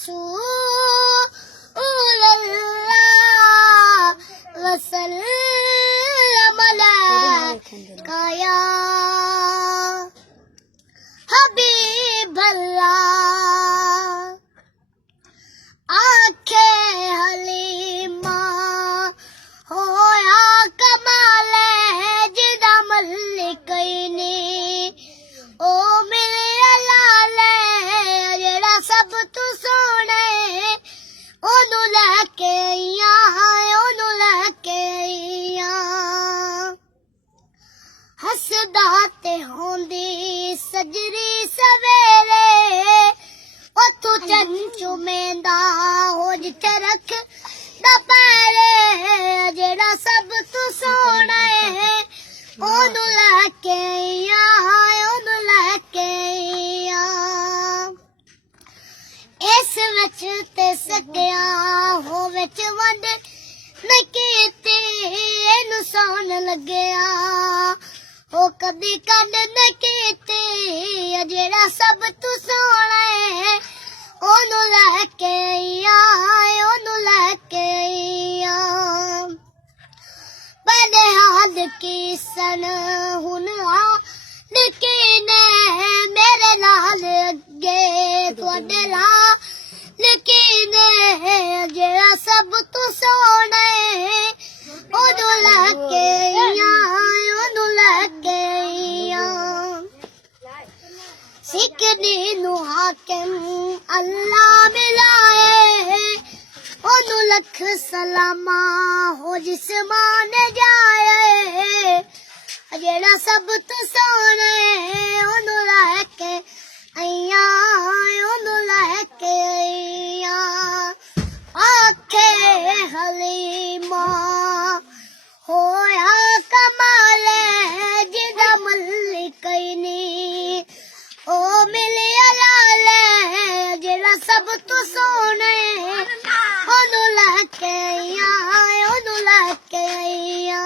रसूल अल्लाह वसल्लम अलैका या हबीब अल्लाह। आखे हलीमा होया कमाल जिदा मलिक नी ओ मेरे लाले जेड़ा सब तू सोने ओनू लैके आईया ओनू लैके आईया। हसदा ते होंदी सजरी सवेरे ओ तू चंचू मेंदा हो जिथे रख दपैरे जेड़ा सब तू सोने ओनू लैके आईया ओनू लैके आईया। इस विच ते सकिया हो विच वंड नहीं कीती इनू सौन लगया हो कदी कंड नहीं कीती जेड़ा सब तू सोने ओनू लैके आईया ओनू लैके आईया। बड़े हाल की सन हुन निकीने मेरे लाल अगे तुहाडे लाल निकीने जेड़ा सब तू सोने ओनू लैके आईया ओनू लैके आईया। सिकनी नू हाकिम अल्लाह मिलाए ओनू लख सलामा हो जिसमान जाए जेड़ा सब तू सोने ओनू लैके आईया ओनू लैके आईया। आखे हलीमा होया कमाल जिदा मलिक नी ओ मिले लाले जेड़ा सब तू सोने ओनू लैके आईया ओनू लैके आईया।